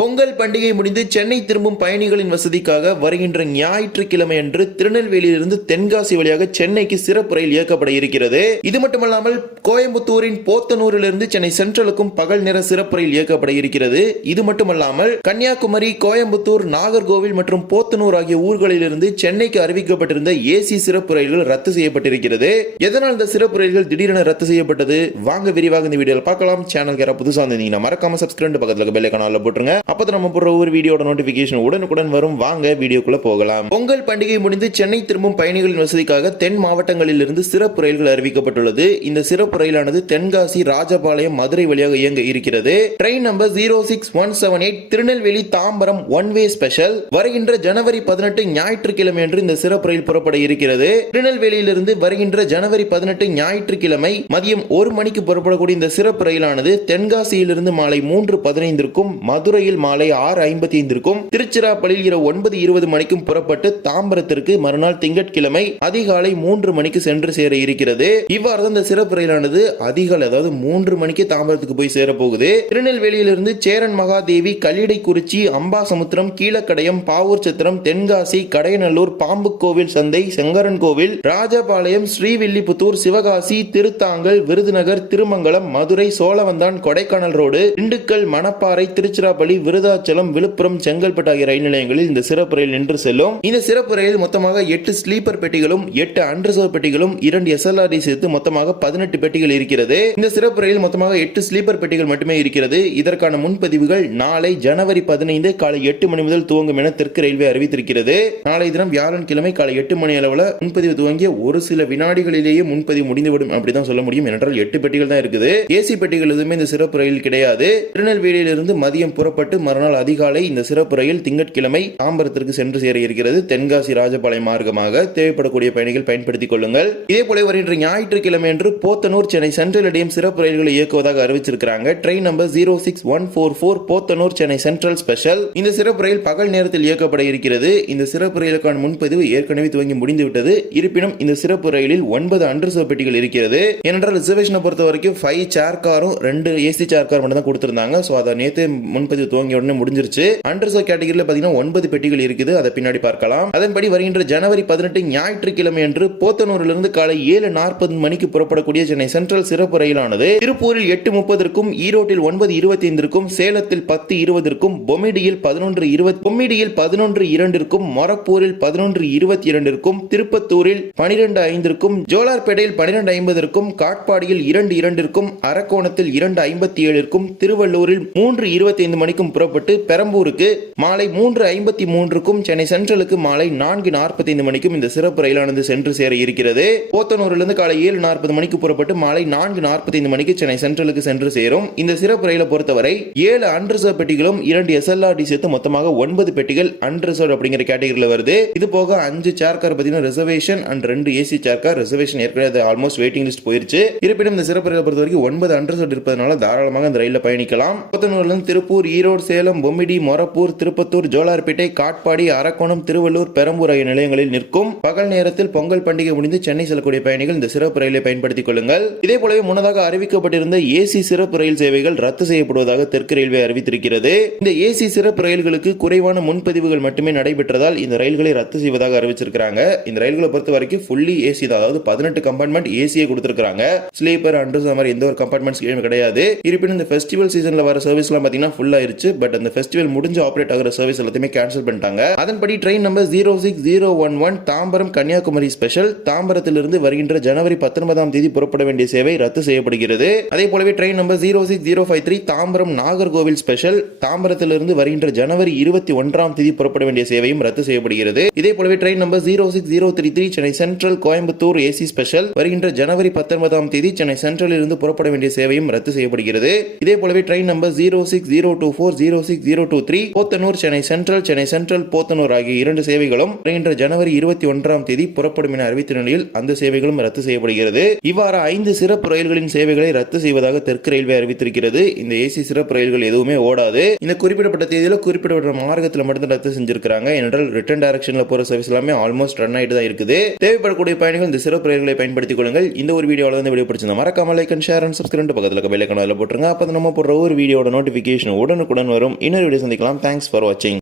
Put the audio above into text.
பொங்கல் பண்டிகை முடிந்து சென்னை திரும்பும் பயணிகளின் வசதிக்காக வருகின்ற ஞாயிற்றுக்கிழமை அன்று திருநெல்வேலியிலிருந்து தென்காசி வழியாக சென்னைக்கு சிறப்பு ரயில் இயக்கப்பட இருக்கிறது. இது மட்டுமல்லாமல் கோயம்புத்தூரின் போத்தனூரிலிருந்து சென்னை சென்ட்ரலுக்கும் பகல் நேர சிறப்பு ரயில் இயக்கப்பட இருக்கிறது. இது மட்டுமல்லாமல் கன்னியாகுமரி கோயம்புத்தூர் நாகர்கோவில் மற்றும் போத்தனூர் ஆகிய ஊர்களிலிருந்து சென்னைக்கு அறிவிக்கப்பட்டிருந்த ஏசி சிறப்பு ரயில்கள் ரத்து செய்யப்பட்டிருக்கிறது. எதனால் இந்த சிறப்பு ரயில்கள் திடீரென ரத்து செய்யப்பட்டது? வாங்க விரிவாக இந்த வீடியோவில் பார்க்கலாம். சேனல் யாரா புதுசாக வந்திருந்தீங்கன்னா மறக்காம சப்ஸ்கிரைப் பக்கத்தில் பெல் போட்டுருங்க. அப்போ நம்ம போடுற ஒரு வீடியோட நோட்டிபிகேஷன் உடனுக்குடன் வரும். வாங்க வீடியோக்குள்ள போகலாம். பொங்கல் பண்டிகை முடிந்து சென்னை திரும்பும் பயணிகளின் வசதிக்காக தென் மாவட்டங்களில் இருந்து சிறப்பு ரயில்கள் அறிவிக்கப்பட்டுள்ளது. இந்த சிறப்பு ரயிலானது தென்காசி ராஜபாளையம் மதுரை வழியாக இயங்க இருக்கிறது. Train number zero six one seven eight Tirunelveli Tambaram one way special வருகின்ற ஜனவரி பதினெட்டு ஞாயிற்றுக்கிழமை அன்று இந்த சிறப்பு ரயில் புறப்பட இருக்கிறது. திருநெல்வேலியிலிருந்து வருகின்ற ஜனவரி பதினெட்டு ஞாயிற்றுக்கிழமை மதியம் ஒரு மணிக்கு புறப்படக்கூடிய இந்த சிறப்பு ரயிலானது தென்காசியிலிருந்து மாலை மூன்று பதினைந்திற்கும் மதுரையில் சென்னையில் மாலை ஆறு ஐம்பத்தி ஐந்திற்கும் திருச்சிராப்பள்ளியில் இரவு ஒன்பது இருபது மணிக்கும் புறப்பட்டு தாம்பரத்திற்கு மறுநாள் திங்கட்கிழமை அதிகாலை மூன்று மணிக்கு சென்று சேர இருக்கிறது. இவ்வாறு தான் இந்த சிறப்பு ரயிலானது அதிகாலை அதாவது மூன்று மணிக்கு தாம்பரத்துக்கு போய் சேரப்போகுது. திருநெல்வேலியிலிருந்து சேரன் மகாதேவி கல்லிடைக்குறிச்சி அம்பாசமுத்திரம் கீழக்கடயம் பாவூர் சத்திரம் தென்காசி கடையநல்லூர் பாம்புக்கோவில் சந்தை செங்கரன் கோவில் ராஜபாளையம் ஸ்ரீவில்லிபுத்தூர் சிவகாசி திருத்தாங்கல் விருதுநகர் திருமங்கலம் மதுரை சோழவந்தான் கொடைக்கானல் ரோடு திண்டுக்கல் மணப்பாறை திருச்சிராப்பள்ளி விருதாச்சலம் விழுப்புரம் செங்கல்பட்டு ஆகிய ரயில் நிலையங்களில் இந்த சிறப்பு ரயில் நின்று செல்லும். இந்த சிறப்பு ரயில் மொத்தமாக எட்டு ஸ்லீப்பர் பெட்டிகளும் எட்டு அன்ரிசர்வ் பெட்டிகளும் இரண்டு எஸ்எல்ஆர்டி சேர்த்து மொத்தமாக பதினெட்டு பெட்டிகள் இருக்கிறது. இந்த சிறப்பு ரயில் மொத்தமாக எட்டு ஸ்லீப்பர் பெட்டிகள் மட்டுமே இருக்கிறது. இதற்கான முன்பதிவுகள் நாளை ஜனவரி பதினைந்து காலை எட்டு மணி முதல் துவங்கும் என தெற்கு ரயில்வே அறிவித்திருக்கிறது. நாளை தினம் வியாழன்கிழமை காலை எட்டு மணி அளவில் முன்பதிவு துவங்கிய ஒரு சில வினாடிகளிலேயே முன்பதிவு முடிந்துவிடும் அப்படிதான் சொல்ல முடியும். ஏனென்றால் எட்டு பெட்டிகள் தான் இருக்குது. ஏசி பெட்டிகள் எதுவுமே இந்த சிறப்பு ரயில் கிடையாது. திருநெல்வேலியிலிருந்து மதியம் புறப்பட்டு மறுநாள் அதிகாலை இந்த சிறப்பு ரயில் திங்கட்கிழமை தாம்பரத்திற்கு சென்று சேர இருக்கிறது தென்காசி ராஜபாளையம் மார்க்கமாக தேவைப்படக்கூடிய பயணிகள் பயன்படுத்திக் கொள்ளுங்கள். இதே போல வருகின்ற ஞாயிற்றுக்கிழமை அன்று போத்தனூர் சென்னை சென்ட்ரல் இடையம் சிறப்பு ரயில்களை இயக்குவதாக அறிவிச்சிருக்கிறாங்க. Train number zero six one four four Podanur Chennai central special. இந்த சிறப்பு ரயில் பகல் நேரத்தில் இயக்கப்பட இருக்கிறது. இந்த சிறப்பு ரயிலுக்கான முன்பதிவு ஏற்கனவே துவங்கி முடிந்துவிட்டது. இருப்பினும் இந்த சிறப்பு ரயிலில் ஒன்பது அண்டர்சோ பெட்டிகள் இருக்கிறது. ஏனென்றால் ரிசர்வேஷனை பொறுத்த வரைக்கும் ஃபைவ் சேர் காரும் ரெண்டு ஏசி சேர் கார் மட்டும் தான் கொடுத்திருந்தாங்க. ஸோ அதை நேற்று முன்பதிவு துவங்கிய உடனே முடிஞ்சிருச்சு. அண்டர்சோ கேட்டகரியில் பார்த்தீங்கன்னா ஒன்பது பெட்டிகள் இருக்குது. அதை பின்னாடி பார்க்கலாம். அதன்படி வருகின்ற ஜனவரி பதினெட்டு ஞாயிற்றுக்கிழமை அன்று போத்தனூரிலிருந்து காலை ஏழு நாற்பது மணிக்கு புறப்படக்கூடிய சென்னை சென்ட்ரல் சிறப்பு ரயிலானது. திருப்பூரில் எட்டு முப்பதற்கும் ஈரோட்டில் ஒன்பது இருபத்தி ஐந்திற்கும் சேலத்தில் பத்து இருபதற்கும் பொமிடியில் பதினொன்று இருபது பொம்மிடியில் பதினொன்று இரண்டிற்கும் மொரப்பூரில் பதினொன்று இருபத்தி இரண்டிற்கும் திருப்பத்தூரில் பனிரெண்டு ஐந்திற்கும் ஜோலார்பேட்டையில் பனிரெண்டு ஐம்பதற்கும் காட்பாடியில் இரண்டு இரண்டிற்கும் அரக்கோணத்தில் இரண்டு ஐம்பத்தி ஏழிற்கும் திருவள்ளூரில் மூன்று இருபத்தி ஐந்து மணிக்கும் புறப்பட்டு பெரம்பூருக்கு மாலை மூன்று ஐம்பத்தி மூன்றுக்கும் சென்னை சென்ட்ரலுக்கு மாலை நான்கு நாற்பத்தைந்து மணிக்கும் இந்த சிறப்பு ரயிலானது சென்று சேர இருக்கிறது. போத்தனூரிலிருந்து காலை ஏழு நாற்பது மணிக்கு புறப்பட்டு மாலை நான்கு நாற்பத்தைந்து மணிக்கு சென்னை சென்ட்ரலுக்கு சென்று சேரும். இந்த சிறப்பு ரயிலை பொறுத்தவரை ஏழு அன்ரிசர்வ் பெட்டிகளும் இரண்டு எஸ்எல்ஆர்டி சேர்த்து மொத்தமாக ஒன்பது பெட்டிகள் அன்ரிசர்வ் அப்படிங்கிற கேட்டகரியில் வருது. இது போக அஞ்சு சேர் கார் பார்த்தீங்கன்னா ரிசர்வேஷன் அண்ட் ரெண்டு ஏசி சேர் கார் ரிசர்வேஷன் ஏற்கனவே ஆல்மோஸ்ட் வெயிட்டிங் லிஸ்ட் போயிருச்சு. இருப்பினும் இந்த சிறப்பு ரயிலை பொறுத்த வரைக்கும் ஒன்பது அன்ரிசர்வ் இருப்பதனால தாராளமாக இந்த ரயிலில் பயணிக்கலாம். போத்தனூர்லேருந்து திருப்பூர் ஈரோடு சேலம் பொம்மிடி மொரப்பூர் திருப்பத்தூர் ஜோலார்பேட்டை காட்பாடி அரக்கோணம் திருவள்ளூர் பெரம்பூர் ஆகிய நிலையங்களில் நிற்கும் பகல் நேரத்தில் பொங்கல் பண்டிகை முடிந்து சென்னை செல்லக்கூடிய பயணிகள் இந்த சிறப்பு ரயிலை பயன்படுத்திக் கொள்ளுங்கள். இதே போலவே முன்னதாக அறிவிக்கப்பட்டிருந்த ஏசி சிறப்பு ரயில் சேவைகள் ரத்து செய்யப்படுவதாக தெற்கு ரயில்வே அறிவித்திருக்கிறது. இந்த ஏசி சிறப்பு ரயில்களுக்கு குறைவான முன்பதிவுகள் மட்டுமே நடைபெற்றதால் இந்த ரயில்களை ரத்து செய்வதாக அறிவிச்சிருக்கிறாங்க. இந்த ரயில்களை பொறுத்த வரைக்கும் ஃபுல்லி ஏசி தான். அதாவது பதினெட்டு கம்பார்ட்மெண்ட் ஏசியை கொடுத்திருக்காங்க ஸ்லீப்பர் அண்டர்ஸ் அந்த மாதிரி எந்த ஒரு கம்பார்ட்மெண்ட்ஸ் கிடையாது. இருப்பினும் இந்த ஃபெஸ்டிவல் சீசன்ல வர சர்வீஸ்லாம் பார்த்தீங்கன்னா ஃபுல்லாயிருச்சு பட் அந்த ஃபெஸ்டிவல் முடிஞ்சு ஆப்ரேட் ஆகிற சர்வீஸ் எல்லாத்தையுமே கேன்சல் பண்ணிட்டாங்க. அதன்படி train number zero six zero one one Tambaram Kanyakumari special தாம்பரத்திலிருந்து வருகின்ற ஜனவரி பத்தொன்பதாம் தேதி புறப்பட வேண்டிய சேவை ரத்து செய்யப்படுகிறது. அதே போலவே train number zero six zero five three Tambaram Nagercoil special தாம்பரத்திலிருந்து வருகின்ற ஜனவரி இருபத்தி ஒன்றாம் தேதி புறப்பட வேண்டிய சேவையும் ரத்து செய்யப்படுகிறது. இதே போலவே train number zero six zero three three Chennai central Coimbatore AC special வருகின்ற ஜனவரி பத்தொன்பதாம் தேதி சென்னை சென்ட்ரலில் இருந்து புறப்பட வேண்டிய சேவையும் ரத்து செய்யப்படுகிறது. இதே போலவே train number zero six zero two four zero six zero two three Podanur Chennai central Chennai central Podanur ஆகிய இரண்டு சேவைகளும் வருகின்ற ஜனவரி இருபத்தி ஒன்றாம் தேதி புறப்படும் என அறிவித்த நிலையில் அந்த சேவைகளும் ரத்து செய்யப்படுகிறது இவ்வாறு ஐந்து சிறப்பு ரயில்களின் சேவைகளை ரத்து செய்வதாக தெற்கு ரயில்வே அறிவித்திருக்கிறது இந்த ஏசி சிறப்பு ரயில்கள் எதுவுமே ஓடாது இந்த குறிப்பிடப்பட்ட தேதியில் குறிப்பிடப்பட்ட மார்க்கத்தில் மட்டும் ரத்து செஞ்சிருக்காங்க என்றால் ரிட்டர்ன் டைரக்ஷன்ல போற சர்வீஸ் எல்லாமே ஆல்மோஸ்ட் ரன் ஆயிட்டு தான் இருக்குது தேவைப்படக்கூடிய பயணிகள் இந்த சிறப்பு ரயில்களை பயன்படுத்திக் கொள்ளுங்கள் இந்த ஒரு வீடியோவில் வந்து வீடியோ பிடிச்சிருந்தா மறக்காம like and share and subscribe பக்கத்தில் பெல் ஐக்கான போட்டுருங்க அப்போ நம்ம போடுற ஒரு வீடியோட நோட்டிஃபிகேஷன் உடனுக்குடன் உடனுக்குடன் வரும். இன்னொரு வீடியோ சந்திக்கலாம். தேங்க்ஸ் ஃபார் வாட்சிங்